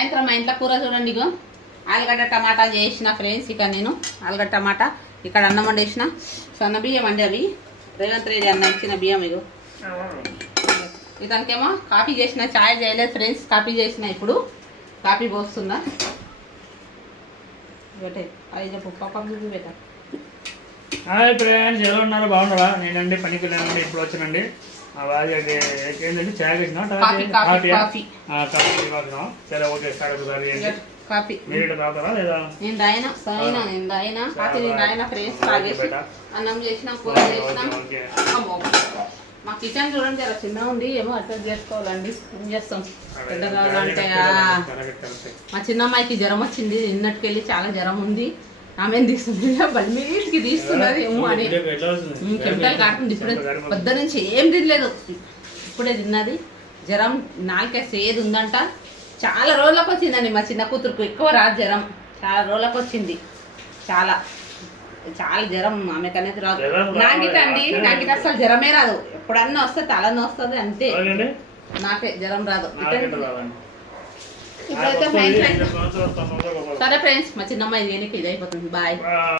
సాయంత్రం మా ఇంట్లో కూర చూడండి. ఇగో ఆలుగడ్డ టమాటా చేసిన ఫ్రెండ్స్. ఇక నేను ఆలుగడ్డ టమాటా ఇక్కడ అన్నం వండేసిన. సన్న బియ్యం అండి అవి, రేవంత్ రెడ్డి అన్న ఇచ్చిన బియ్యం. ఇగో ఇతనికేమో కాఫీ చేసిన, చాయ్ చేయలేదు ఫ్రెండ్స్. కాఫీ చేసిన, ఇప్పుడు కాఫీ పోస్తుందా బెటే అది చెప్పు పాప బెట. హాయ్ ఫ్రెండ్స్, ఎలా ఉన్నారు? బాగున్నారా? నేనండి పనికి వెళ్ళానండి, ఇప్పుడు వచ్చానండి. ఏంటంటే చాయ్ పెట్టినా సరే ఓకే కాఫీ మీరు తాగుతారా లేదా? నేను దాయినా కాఫీ ఫ్రెండ్స్ తాగేసి అన్నం చేసినా, కూర చేసినా. మా కిచెన్ చూడండి జర చిన్న ఉంది, ఏమో అడ్జస్ట్ చేసుకోవాలండి. ఏం చేస్తాం, పెద్దగా అంటే మా చిన్నమ్మాయికి జ్వరం వచ్చింది నిన్నటికెళ్ళి, చాలా జ్వరం ఉంది. ఆమెను తీస్తుంది బల్మీటికి తీస్తున్నది ఏమో అని కెమికల్ కాకుండా. ఇప్పుడే పొద్దు నుంచి ఏం తినలేదు, ఇప్పుడే తిన్నది. జ్వరం నాలుకేసి ఏది ఉందంట. చాలా రోజులకు వచ్చిందండి మా చిన్న కూతురుకు. ఎక్కువ రాదు జ్వరం, చాలా రోజులకు వచ్చింది. చాలా చాలా జ్వరం ఆమెకనేది రాదు. నాకిట అసలు జ్వరమే రాదు. ఎప్పుడన్నా వస్తే తలనొ వస్తుంది అంతే, నాకే జ్వరం రాదు. ఇప్పుడైతే సరే ఫ్రెండ్స్, మా చిన్నమ్మాయి దేనికి ఇది అయిపోతుంది. బాయ్.